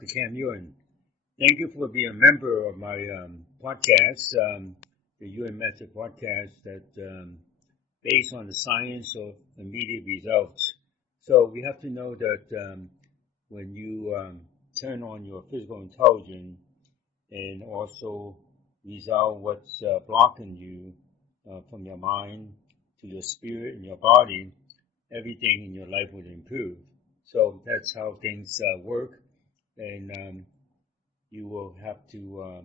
Dr. Kam Yuen. Thank you for being a member of my podcast, the Yuen Method podcast that based on the science of immediate results. So we have to know that when you turn on your physical intelligence and also resolve what's blocking you from your mind to your spirit and your body, everything in your life will improve. So that's how things work, and you will have to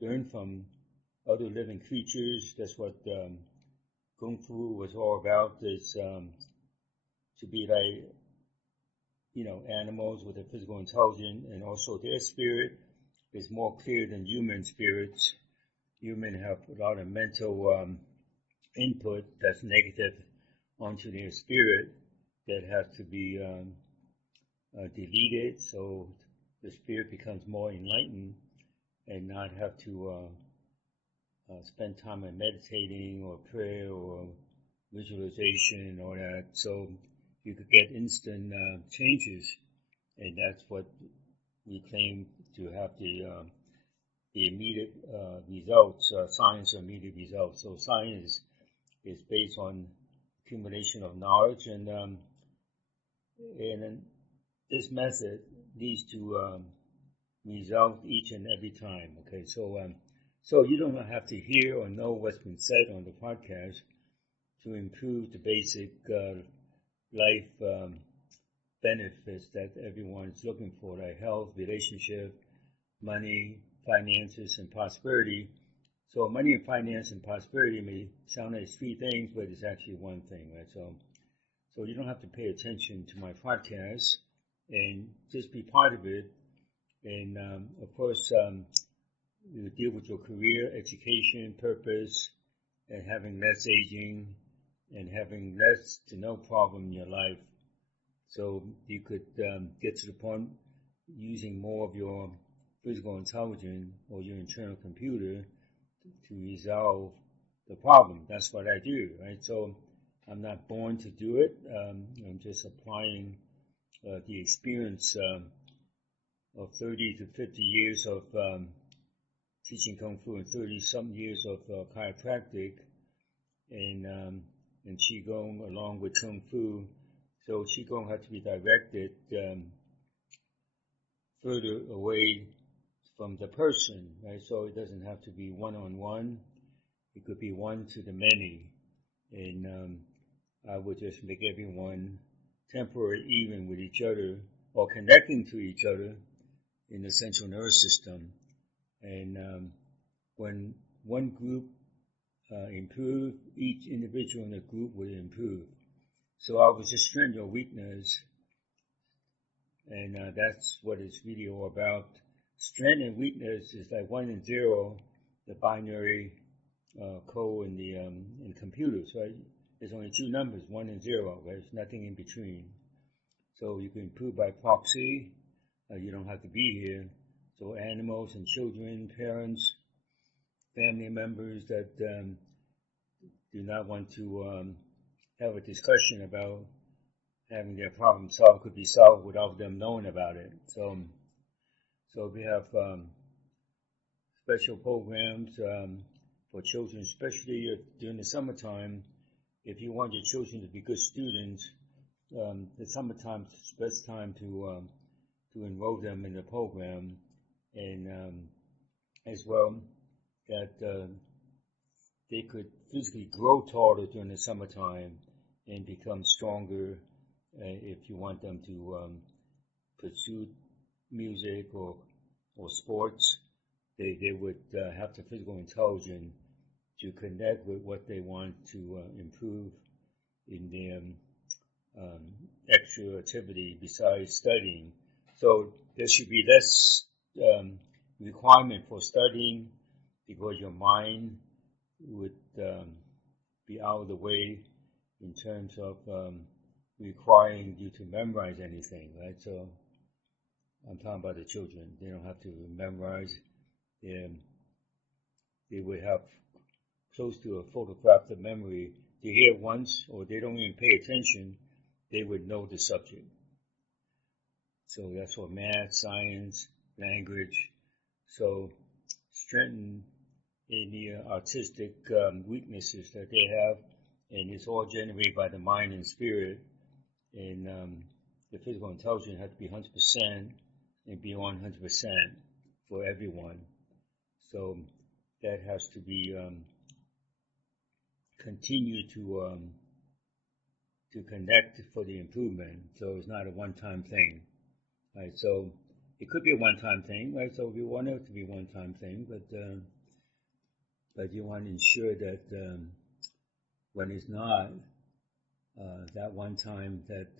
learn from other living creatures. That's what Kung Fu was all about, is to be like, animals with a physical intelligence, and also their spirit is more clear than human spirits. Humans have a lot of mental input that's negative onto their spirit that has to be deleted, so the spirit becomes more enlightened and not have to spend time in meditating or prayer or visualization and all that. So you could get instant changes, and that's what we claim to have the immediate results, science of immediate results. So science is based on accumulation of knowledge, and this method leads to results each and every time. Okay, so you don't have to hear or know what's been said on the podcast to improve the basic life benefits that everyone is looking for, like health, relationship, money, finances, and prosperity. So money and finance and prosperity may sound like three things, but it's actually one thing, right? So you don't have to pay attention to my podcast and just be part of it. And of course, you deal with your career, education, purpose, and having less aging and having less to no problem in your life. So you could get to the point using more of your physical intelligence or your internal computer to resolve the problem. That's what I do, right? So I'm not born to do it. I'm just applying the experience of 30 to 50 years of teaching Kung Fu and 30-some years of chiropractic and Qigong along with Kung Fu. So Qigong had to be directed further away from the person, right? So it doesn't have to be one-on-one. It could be one to the many. And I would just make everyone temporary even with each other or connecting to each other in the central nervous system. And when one group improve, each individual in the group will improve. So I was just strength your weakness, and that's what it's really all about. Strength and weakness is like 1 and 0, the binary code in computers, right? There's only two numbers, 1 and 0, right? There's nothing in between. So you can improve by proxy. You don't have to be here. So animals and children, parents, family members that do not want to have a discussion about having their problem solved could be solved without them knowing about it. So we have special programs for children, especially during the summertime. If you want your children to be good students, the summertime is the best time to enroll them in the program, and as well that they could physically grow taller during the summertime and become stronger. If you want them to pursue music or sports, they would have the physical intelligence to connect with what they want to improve in their extra activity besides studying. So there should be less requirement for studying because your mind would be out of the way in terms of requiring you to memorize anything, right? So I'm talking about the children. They don't have to memorize. They would have close to a photographic memory. They hear it once, or they don't even pay attention, they would know the subject. So that's for math, science, language. So strengthen any artistic weaknesses that they have, and it's all generated by the mind and spirit. And the physical intelligence has to be 100% and beyond 100% for everyone. So that has to be continue to connect for the improvement. So it's not a one-time thing, right? So it could be a one-time thing, right? So we want it to be a one-time thing, but you want to ensure that when it's not that one time that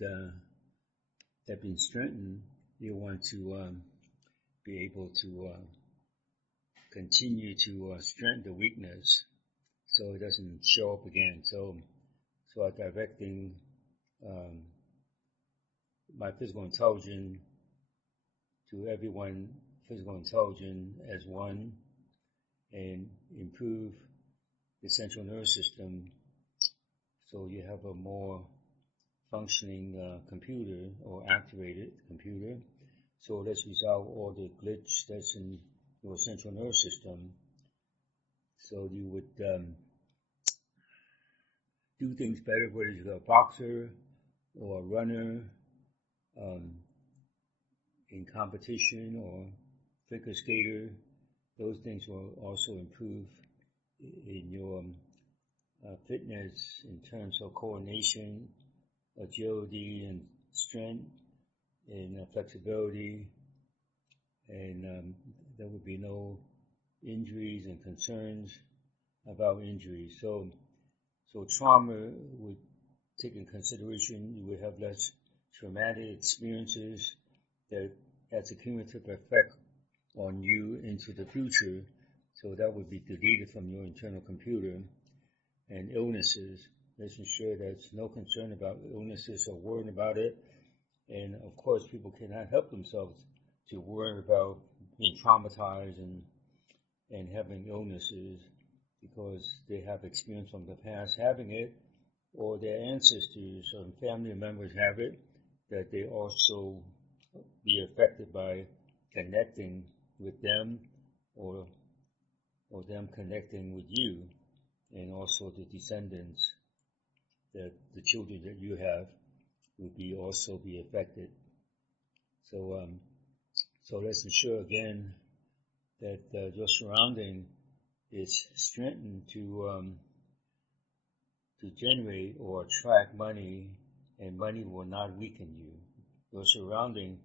being strengthened, you want to be able to continue to strengthen the weakness so it doesn't show up again. So I'm directing my physical intelligence to everyone, physical intelligence as one, and improve the central nervous system so you have a more functioning computer or activated computer. So let's resolve all the glitch that's in your central nervous system. So you would do things better, whether you're a boxer or a runner, in competition or figure skater. Those things will also improve in your fitness in terms of coordination, agility, and strength, and flexibility, and there would be no injuries and concerns about injuries. So trauma would take in consideration. You would have less traumatic experiences that has a cumulative effect on you into the future. So that would be deleted from your internal computer. And illnesses, let's ensure there's no concern about illnesses or worrying about it. And of course, people cannot help themselves to worry about being traumatized and having illnesses because they have experience from the past having it, or their ancestors or family members have it, that they also be affected by connecting with them or them connecting with you, and also the descendants, that the children that you have would also be affected. So let's ensure again that your surrounding is strengthened to generate or attract money, and money will not weaken you. Your surrounding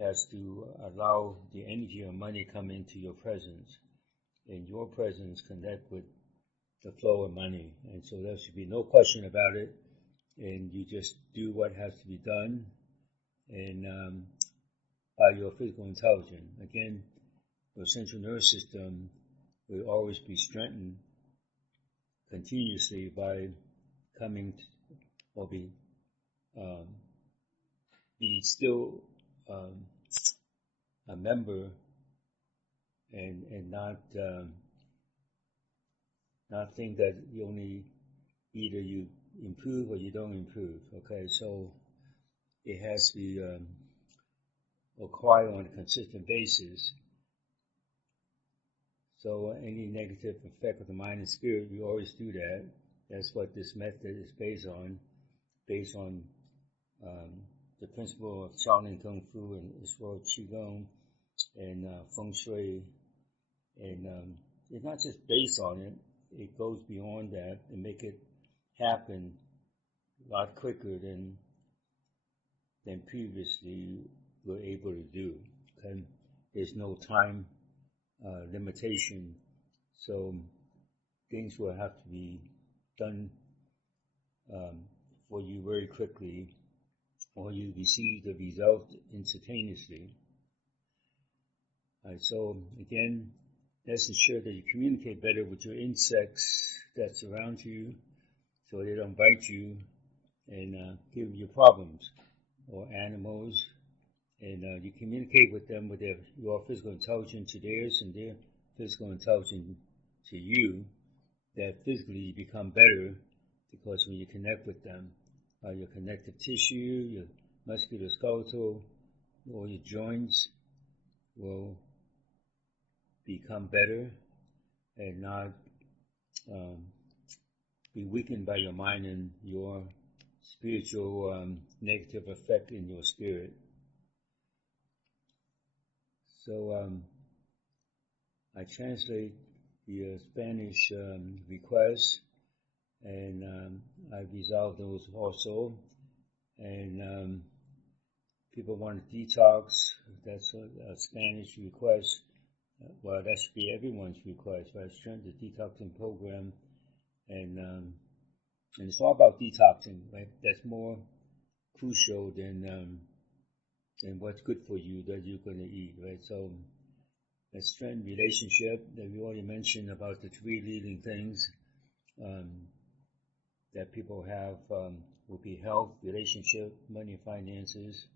has to allow the energy of money come into your presence, and your presence connect with the flow of money. And so there should be no question about it, and you just do what has to be done, and by your physical intelligence. Again, your central nervous system will always be strengthened continuously by coming or be still a member and not think that you only either you improve or you don't improve. Okay, so it has to be acquired on a consistent basis. So any negative effect of the mind and spirit, you always do that. That's what this method is based on the principle of Shaolin Kung Fu and as well as Qigong and Feng Shui. And it's not just based on it, it goes beyond that and make it happen a lot quicker than previously were able to do. Okay? There's no time limitation, so things will have to be done for you very quickly, or you receive the result instantaneously. So again, let's ensure that you communicate better with your insects that surround you, so they don't bite you and give you problems, or animals. And you communicate with them with your physical intelligence to theirs and their physical intelligence to you, that physically you become better, because when you connect with them, your connective tissue, your musculoskeletal all your joints will become better and not be weakened by your mind and your spiritual negative effect in your spirit. So I translate the Spanish requests, and I resolve those also. And people want to detox. That's a Spanish request. Well, that should be everyone's request, right? Strength the detoxing program, and it's all about detoxing, right? That's more crucial than what's good for you that you're going to eat, right? So, a strength relationship that we already mentioned about the three leading things that people have will be health, relationship, money, finances,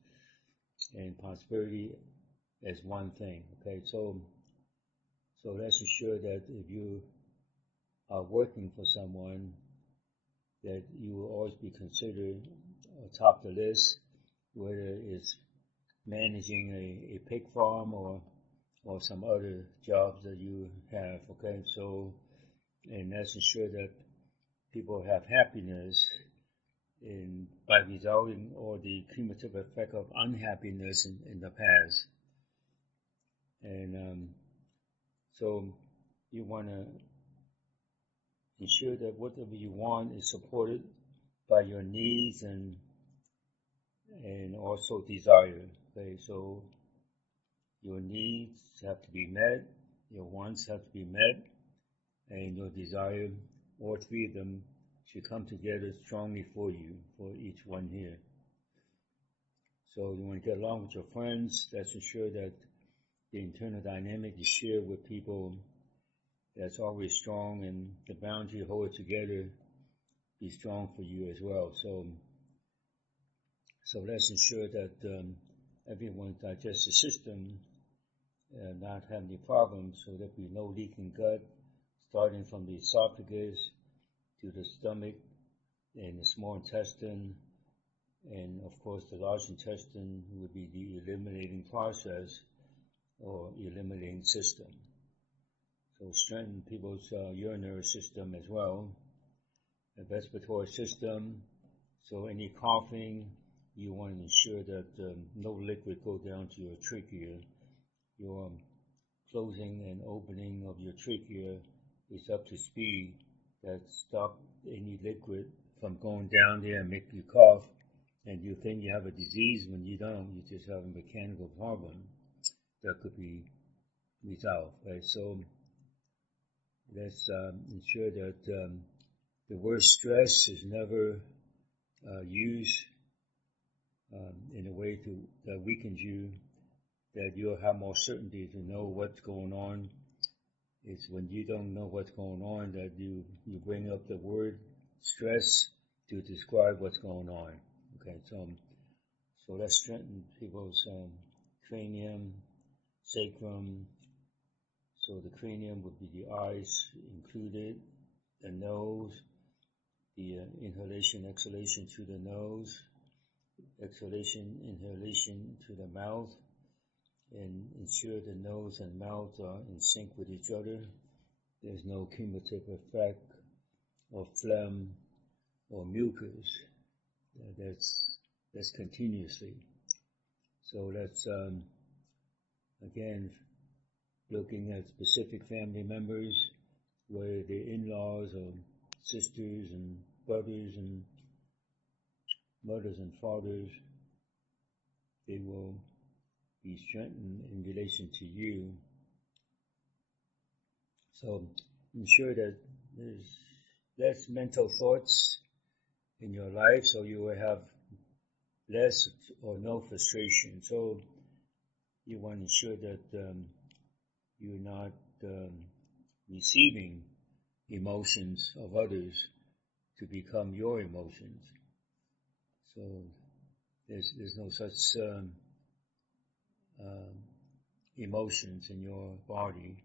and prosperity as one thing. Okay, so let's ensure that if you are working for someone, that you will always be considered atop the list, whether it's managing a pig farm or some other jobs that you have. Okay, so and let's ensure that people have happiness by resolving all the cumulative effect of unhappiness in the past. And so you want to ensure that whatever you want is supported by your needs and also desire. Okay, so your needs have to be met, your wants have to be met, and your desire, all three of them should come together strongly for you, for each one here. So you want to get along with your friends. Let's ensure that the internal dynamic you share with people that's always strong, and the boundary hold it together be strong for you as well. So let's ensure that everyone's digestive system not have any problems, so there'll be no leaking gut, starting from the esophagus to the stomach and the small intestine, and of course the large intestine would be the eliminating process or eliminating system. So strengthen people's urinary system as well, the respiratory system. So any coughing, you want to ensure that no liquid go down to your trachea. Your closing and opening of your trachea is up to speed. That stop any liquid from going down there and make you cough, and you think you have a disease when you don't. You just have a mechanical problem that could be resolved. Right? So let's ensure that the word stress is never used in a way that weakens you, that you'll have more certainty to know what's going on. It's when you don't know what's going on that you bring up the word stress to describe what's going on. Okay, so let's strengthen people's cranium, sacrum. So the cranium would be the eyes included, the nose, the inhalation, exhalation through the nose, exhalation, inhalation to the mouth, and ensure the nose and mouth are in sync with each other. There's no cumulative effect of phlegm or mucus. That's continuously. So that's again looking at specific family members, whether they're in-laws or sisters and brothers and mothers and fathers, they will be strengthened in relation to you. So ensure that there's less mental thoughts in your life, so you will have less or no frustration. So you want to ensure that you're not receiving emotions of others to become your emotions. So there's no such emotions in your body.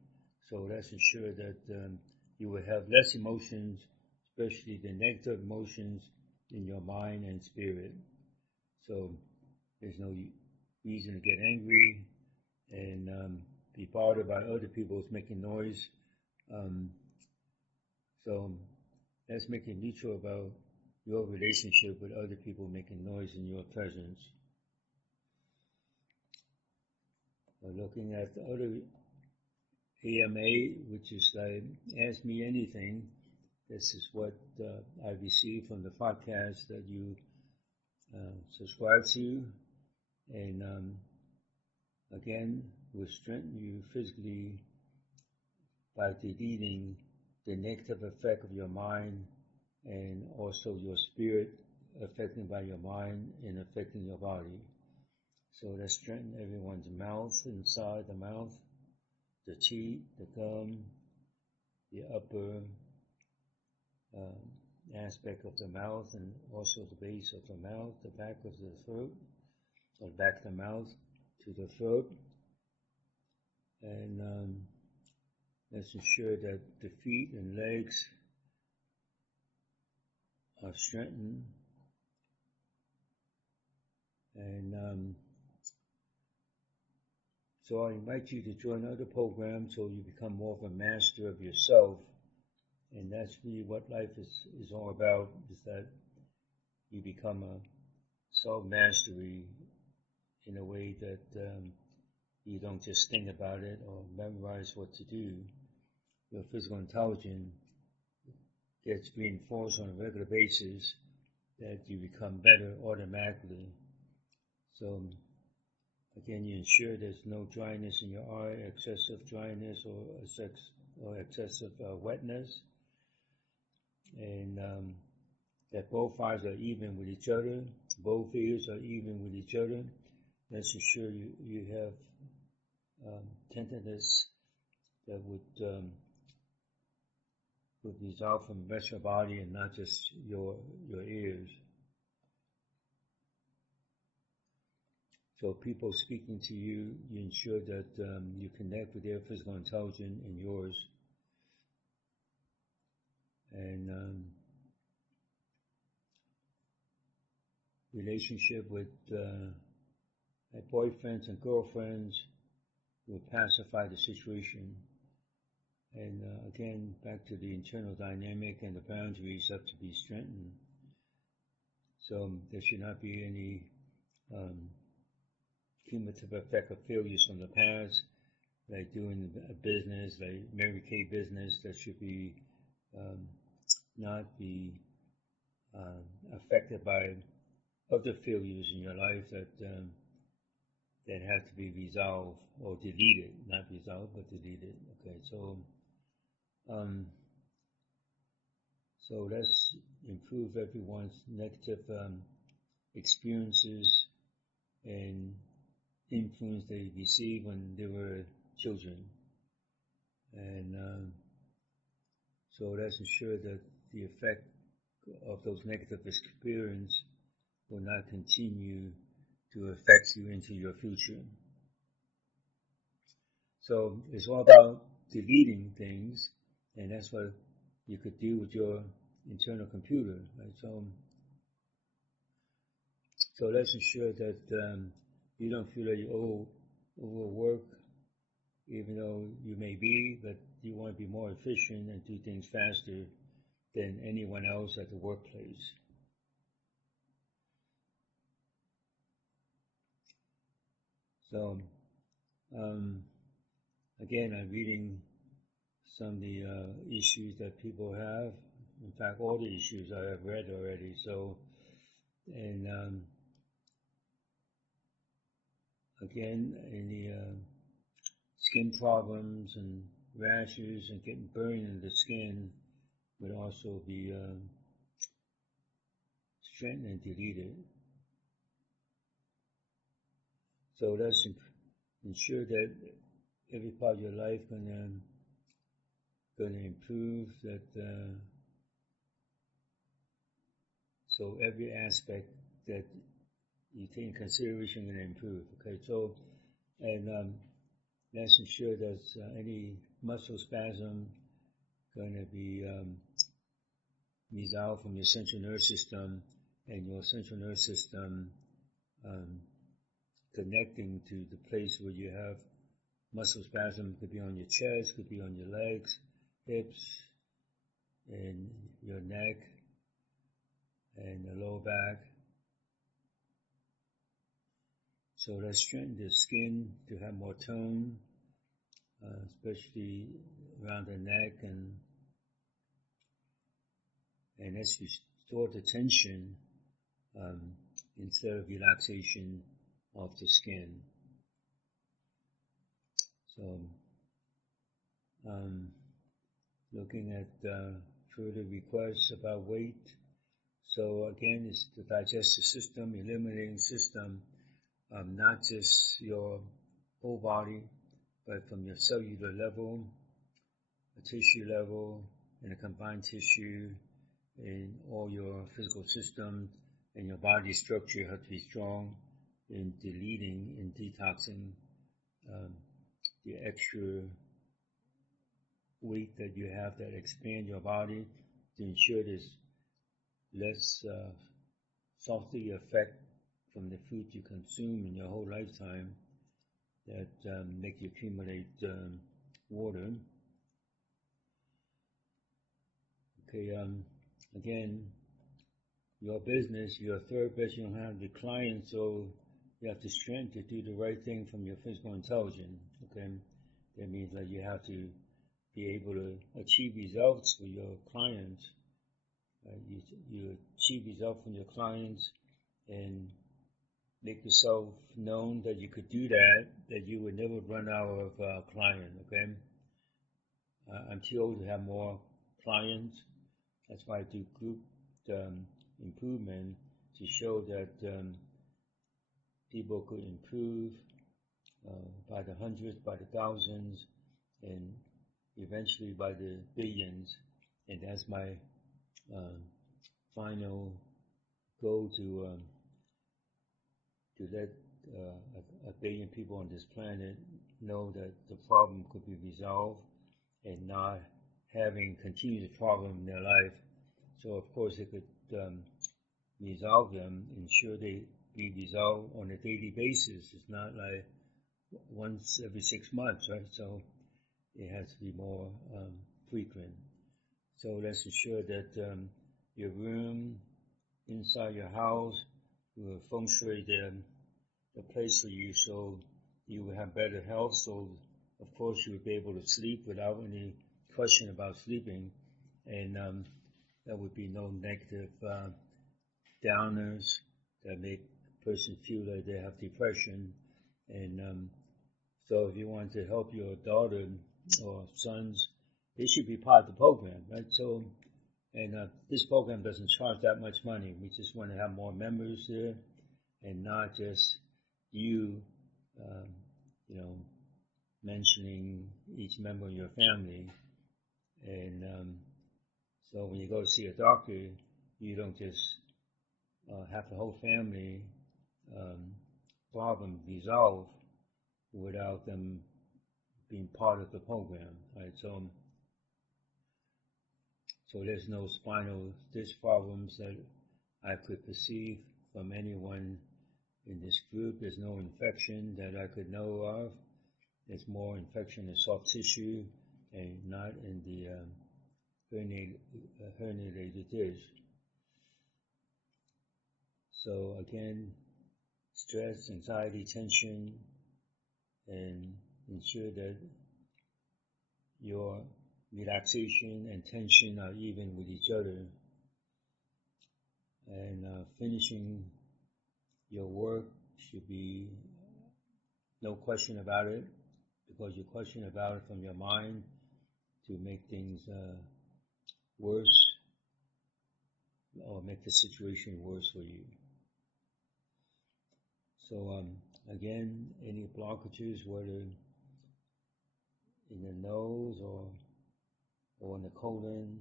So let's ensure that you will have less emotions, especially the negative emotions in your mind and spirit. So there's no reason to get angry and be bothered by other people's making noise. So let's make it neutral about your relationship with other people making noise in your presence. Looking at the other AMA, which is like Ask Me Anything. This is what I received from the podcast that you subscribe to, and again, will strengthen you physically by deleting the negative effect of your mind and also your spirit affected by your mind and affecting your body. So let's strengthen everyone's mouth, inside the mouth, the teeth, the gum, the upper aspect of the mouth, and also the base of the mouth, the back of the throat, or back of the mouth to the throat. And let's ensure that the feet and legs are strengthened. And so I invite you to join other programs so you become more of a master of yourself. And that's really what life is all about, is that you become a self-mastery in a way that you don't just think about it or memorize what to do. Your physical intelligence gets reinforced on a regular basis, that you become better automatically. So again, you ensure there's no dryness in your eye, excessive dryness or excessive wetness, and that both eyes are even with each other, both ears are even with each other. Let's ensure you have tenderness that would result from the rest of your body and not just your ears. So people speaking to you, you ensure that you connect with their physical intelligence and yours. And relationship with boyfriends and girlfriends will pacify the situation. And again, back to the internal dynamic and the boundaries have to be strengthened. So there should not be any cumulative effect of failures from the past, like doing a business, like Mary Kay business, that should be not be affected by other failures in your life that have to be resolved or deleted, not resolved but deleted. Okay, so let's improve everyone's negative experiences and influence they received when they were children. And so let's ensure that the effect of those negative experiences will not continue to affect you into your future. So it's all about deleting things, and that's what you could do with your internal computer, right? So let's ensure that you don't feel that you overwork, even though you may be, but you want to be more efficient and do things faster than anyone else at the workplace. So, again, I'm reading some of the issues that people have. In fact, all the issues I have read already. So, and again, any skin problems and rashes and getting burned in the skin would also be strengthened and deleted. So let's ensure that every part of your life going to improve. That so every aspect that you take in consideration going to improve. Okay, so and let's ensure that any muscle spasm going to be resolved from your central nervous system, and your central nervous system connecting to the place where you have muscle spasm. Could be on your chest, could be on your legs, hips, and your neck, and the lower back. So let's strengthen the skin to have more tone, especially around the neck, and let's restore the tension instead of relaxation of the skin. So looking at further requests about weight. So again, it's the digestive system, eliminating system, not just your whole body, but from your cellular level, the tissue level, and the combined tissue, and all your physical system and your body structure have to be strong in deleting and detoxing the extra weight that you have that expand your body to ensure there's less salty effect from the food you consume in your whole lifetime that make you accumulate water. Okay, again, your business, your third best, you don't have the client, so you have the strength to do the right thing from your physical intelligence. Okay, that means that you have to be able to achieve results for your clients. You achieve results from your clients and make yourself known that you could do that you would never run out of clients. Okay, I'm too old to have more clients. That's why I do group improvement to show that people could improve by the hundreds, by the thousands, and eventually by the billions. And that's my final goal, to let a billion people on this planet know that the problem could be resolved and not having continued problem in their life. So of course they could resolve them, ensure they be resolved on a daily basis. It's not like once every 6 months, right? So it has to be more frequent. So let's ensure that your room, inside your house, will feng shui the place for you so you will have better health. So of course you will be able to sleep without any question about sleeping, and there would be no negative downers that make a person feel like they have depression. And so if you want to help your daughter or sons, they should be part of the program, right? So, and this program doesn't charge that much money. We just want to have more members there, and not just you, mentioning each member of your family. And so when you go to see a doctor, you don't just have the whole family problem resolved without them being part of the program, right? So there's no spinal disc problems that I could perceive from anyone in this group. There's no infection that I could know of. There's more infection in soft tissue and not in the herniated disc. So again, stress, anxiety, tension, and ensure that your relaxation and tension are even with each other. And finishing your work should be no question about it, because you question about it from your mind to make things worse or make the situation worse for you. So again, any blockages, whether in the nose or in the colon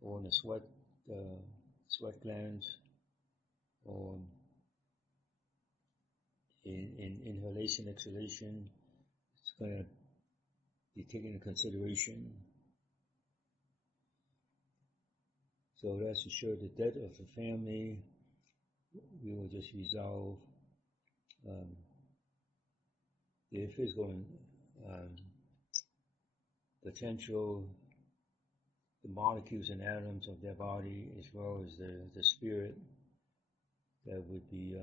or in the sweat glands, or in inhalation, exhalation, it's going to be taken into consideration. So let's ensure the death of the family, we will just resolve the physical potential, the molecules and atoms of their body, as well as the spirit that would be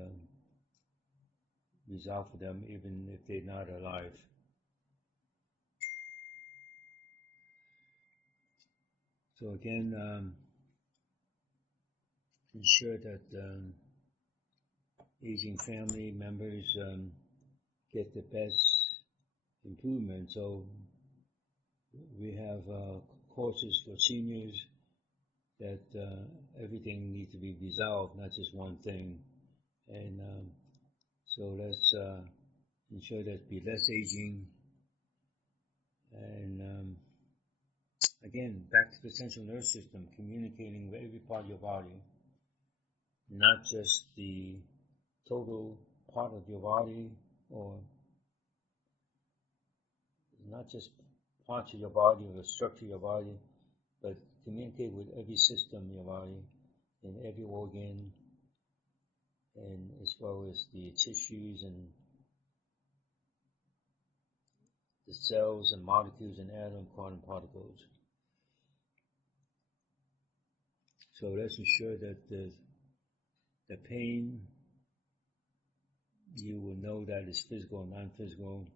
resolved for them even if they're not alive. So again, ensure that aging family members get the best improvement. So we have courses for seniors that everything needs to be resolved, not just one thing. And so let's ensure that be less aging. And again, back to the central nervous system, communicating with every part of your body, not just the total part of your body, or not just parts of your body or the structure of your body, but communicate with every system in your body, in every organ, and as well as the tissues and the cells and molecules and atom quantum particles. So let's ensure that the pain, you will know that it's physical and non-physical,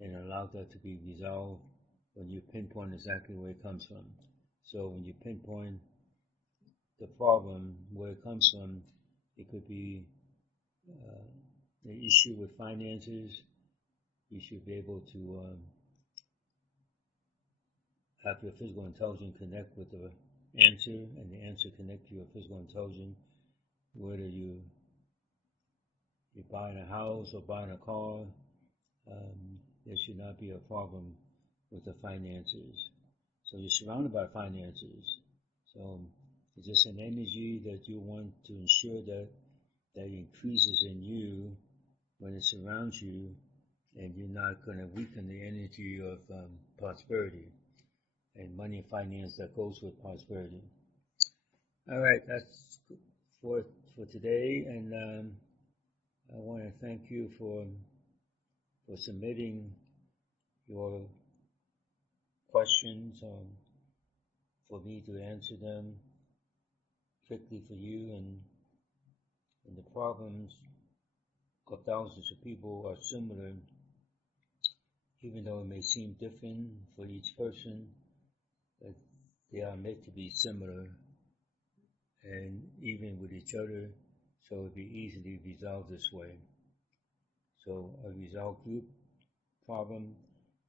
and allow that to be resolved when you pinpoint exactly where it comes from. So when you pinpoint the problem, where it comes from, it could be the issue with finances. You should be able to have your physical intelligence connect with the answer, and the answer connect to your physical intelligence. Whether you're buying a house or buying a car, there should not be a problem with the finances. So you're surrounded by finances. So it's just an energy that you want to ensure that increases in you when it surrounds you, and you're not going to weaken the energy of prosperity and money and finance that goes with prosperity. All right, that's for today, and I want to thank you for submitting your questions for me to answer them quickly for you, and the problems of thousands of people are similar, even though it may seem different for each person, but they are meant to be similar and even with each other, so it'll be easily resolved this way. So a resolved group problem,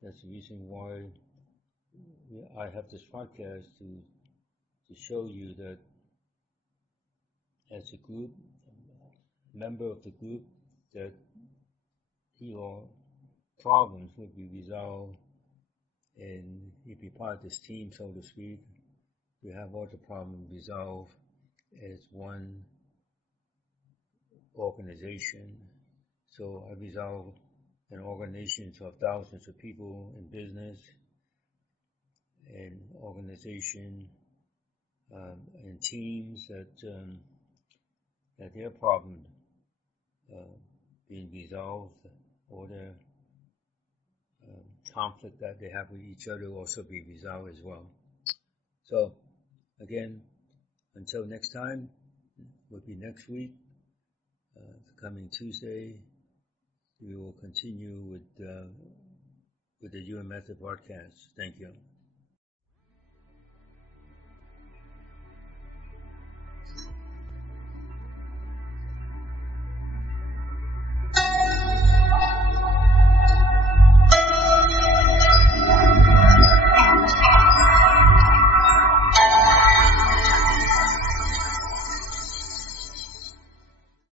that's the reason why I have this podcast, to show you that as a group, member of the group, that your problems will be resolved, and if you're part of this team, so to speak, you have all the problems resolved as one organization. So I resolve an organization of thousands of people in business, and organization and teams that their problem being resolved, or the conflict that they have with each other also be resolved as well. So again, until next time, will be next week, coming Tuesday, we will continue with the Yuen Method broadcast. Thank you.